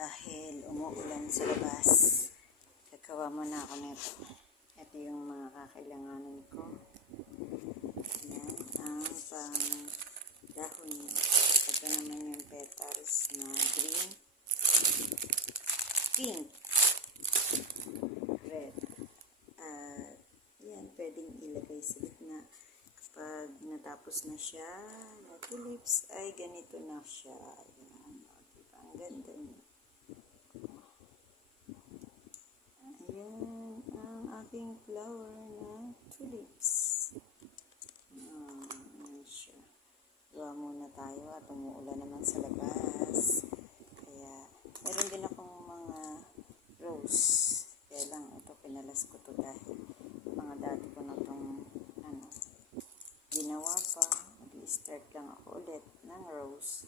dahil umuulan sa labas. Gagawa muna ako nito. Ito yung mga kakailanganin ko. Yan ang pang dahon niya. Ito naman yung petals na green, pink, red. Yan, pwedeng ilagay sa gitna. Kapag natapos na siya, na tulips, ay ganito na siya. Ayan, diba? Ang ganda niya. Ayan ang aking flower na tulips. Ayan siya. Gawa muna tayo at umuulan naman sa labas. Kaya, meron din akong mga rose. Kaya lang, ito pinalas ko to dahil mga dati ko na itong ginawa pa. Mag-start lang ako ulit ng rose.